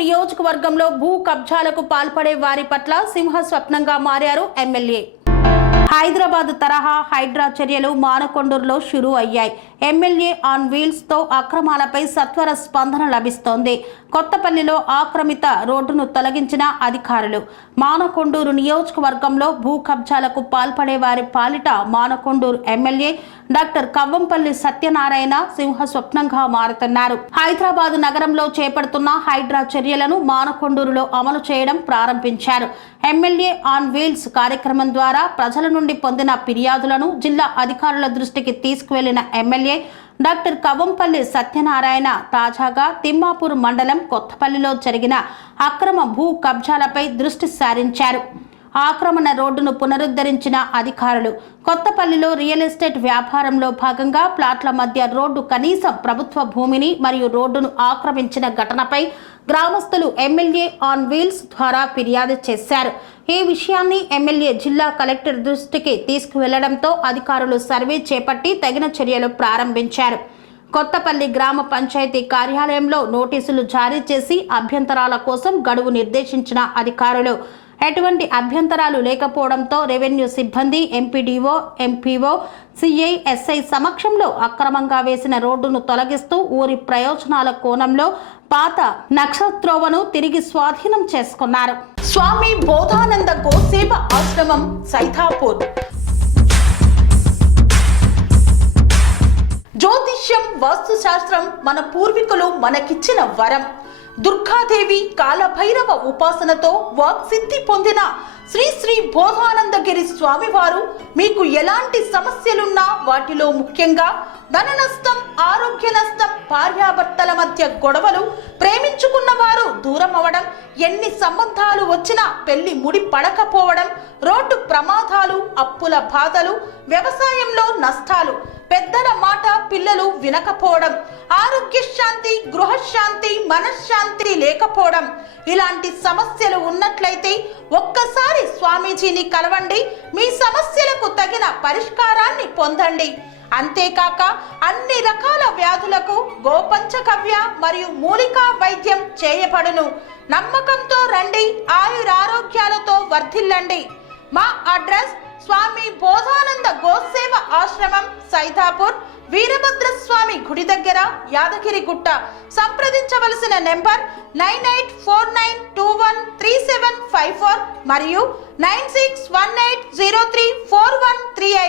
నియోజకవర్గంలో భూ కబ్జాలకు పాల్పడే వారి పట్ల సింహ స్వప్నంగా మారారు ఎమ్మెల్యే. హైదరాబాద్ తరహా హైడ్రా చర్యలు మానకొండూరులో షురూ అయ్యాయి. ఎమ్మెల్యే ఆన్ వీల్స్ తో అక్రమాలపై సత్వర స్పందన లభిస్తోంది. కొత్తపల్లిలో ఆక్రమిత రోడ్డును తొలగించిన అధికారులు. మానకొండూరు నియోజకవర్గంలో భూ కబ్జాలకు పాల్పడే వారి పాలిట మానకొండూరు ఎమ్మెల్యే డాక్టర్ కవ్వంపల్లి సత్యనారాయణ సింహ స్వప్నంగా మారుతున్నారు. హైదరాబాద్ నగరంలో చేపడుతున్న హైడ్రా చర్యలను మానకొండూరులో అమలు చేయడం ప్రారంభించారు. ఎమ్మెల్యే ఆన్ వీల్స్ కార్యక్రమం ద్వారా ప్రజల నుండి పొందిన ఫిర్యాదులను జిల్లా అధికారుల దృష్టికి తీసుకువెళ్లిన ఎమ్మెల్యే డాక్టర్ కవ్వంపల్లి సత్యనారాయణ తాజాగా తిమ్మాపూర్ మండలం కొత్తపల్లిలో జరిగిన అక్రమ భూ కబ్జాలపై దృష్టి సారించారు. ఆక్రమణ రోడ్డును పునరుద్ధరించిన అధికారులు. కొత్తపల్లిలో రియల్ ఎస్టేట్ వ్యాపారంలో భాగంగా ప్లాట్ల మధ్య రోడ్డు కనీసం ప్రభుత్వ భూమిని మరియు రోడ్డును ఆక్రమించిన ఘటనపై గ్రామస్తులు ఎమ్మెల్యే ఆన్ వీల్స్ ద్వారా ఫిర్యాదు చేశారు. ఈ విషయాన్ని ఎమ్మెల్యే జిల్లా కలెక్టర్ దృష్టికి తీసుకువెళ్లడంతో అధికారులు సర్వే చేపట్టి తగిన చర్యలు ప్రారంభించారు. కొత్తపల్లి గ్రామ పంచాయతీ కార్యాలయంలో నోటీసులు జారీ చేసి అభ్యంతరాల కోసం గడువు నిర్దేశించిన అధికారులు ఎటువంటి అభ్యంతరాలు లేకపోవడంతో రెవెన్యూ సిబ్బంది, ఎంపీడీఓ, ఎంపీఓ, సిఐ, ఎస్ఐ సమక్షంలో అక్రమంగా వేసిన రోడ్డును తొలగిస్తూ ఊరి ప్రయోజనాల కోణంలో పాత నక్షత్రోవను తిరిగి స్వాధీనం చేసుకున్నారు. స్వామి బోధానంద గోసేవ ఆశ్రమం సైథాపూర్. జ్యోతిష్యం, వాస్తుశాస్త్రం మన పూర్వీకులు మనకిచ్చిన వరం. దుర్గాదేవి, కాలభైరవ ఉపాసనతో వాక్సిద్ధి పొందిన శ్రీ శ్రీ బోధానందగిరి స్వామివారు మీకు ఎలాంటి సమస్యలున్నా, వాటిలో ముఖ్యంగా ధన నష్టం, ఆరోగ్య నష్టం, భార్యాభర్తల మధ్య గొడవలు, ప్రేమించుకున్న వారు దూరం అవడం, ఎన్ని సంబంధాలు వచ్చినా పెళ్లి ముడి పడకపోవడం, రోడ్డు ప్రమాదాలు, అప్పుల బాధలు, వ్యవసాయంలో నష్టాలు, పెద్దల మాట పిల్లలు వినకపోవడం, ఆరోగ్య శాంతి, గృహశాంతి, మనశ్శాంతి లేకపోవడం, ఇలాంటి సమస్యలు ఉన్నట్లయితే ఒక్కసారి స్వామీజీని కలవండి. మీ సమస్యలకు తగిన పరిష్కారాన్ని పొందండి. అంతేకాక అన్ని రకాల వ్యాధులకు గోపంచకవ్య మరియు మూలికా వైద్యం చేయబడును. నమ్మకంతో రండి, ఆయురారోగ్యాలతో వర్ధిల్లండి. మా అడ్రస్ స్వామి బోధానంద గోసేవ ఆశ్రమం, సైథాపూర్, వీరభద్రస్వామి గుడి దగ్గర, యాదగిరిగుట్ట. సంప్రదించవలసిన నెంబర్ 9849213754 మరియు 9618034138.